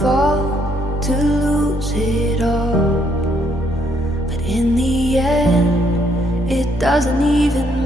fall to lose it all. But in the end, it doesn't even